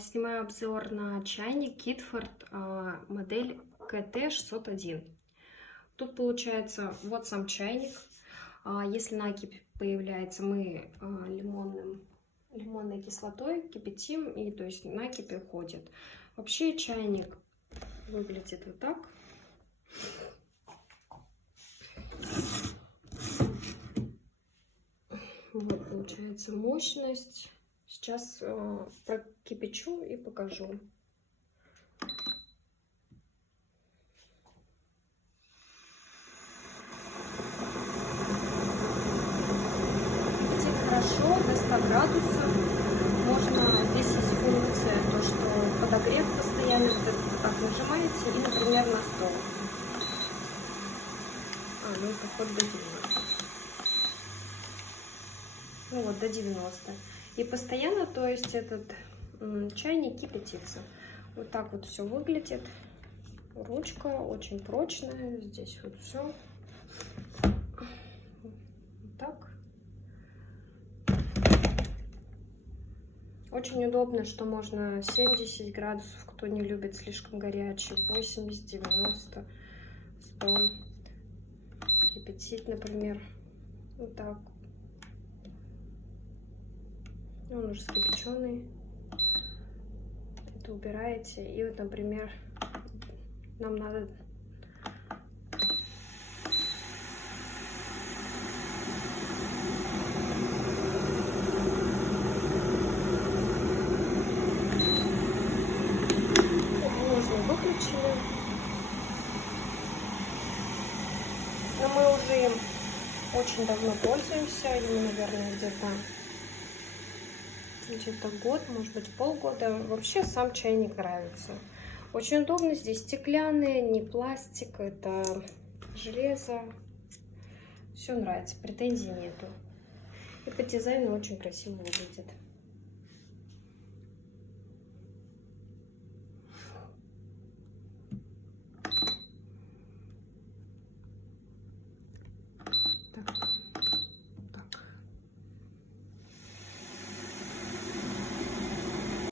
Снимаю обзор на чайник Китфорд, модель КТ-601. Тут получается вот сам чайник. Если накипь появляется, мы лимонной кислотой кипятим, и то есть накипь уходит. Вообще чайник выглядит вот так. Вот получается мощность. Сейчас прокипячу и покажу. Кипятит хорошо, до 100 градусов. Можно, здесь есть функция, то что подогрев постоянно, вот это так нажимаете и, например, на 100. Ну походу до 90. Ну вот, до 90. И постоянно, то есть этот чайник кипятится. Вот так вот все выглядит. Ручка очень прочная. Здесь вот все. Вот так. Очень удобно, что можно 70 градусов, кто не любит слишком горячий, 80, 90, 100. Кипятить, например. Вот так. Он уже скипяченный. Это убираете. И вот, например, нам надо выключили. Но мы уже им очень давно пользуемся. Ему, наверное, где-то год, может быть, полгода. Вообще сам чайник нравится. Очень удобно. Здесь стеклянные, не пластик, это железо. Все нравится, претензий нету. И по дизайну очень красиво выглядит.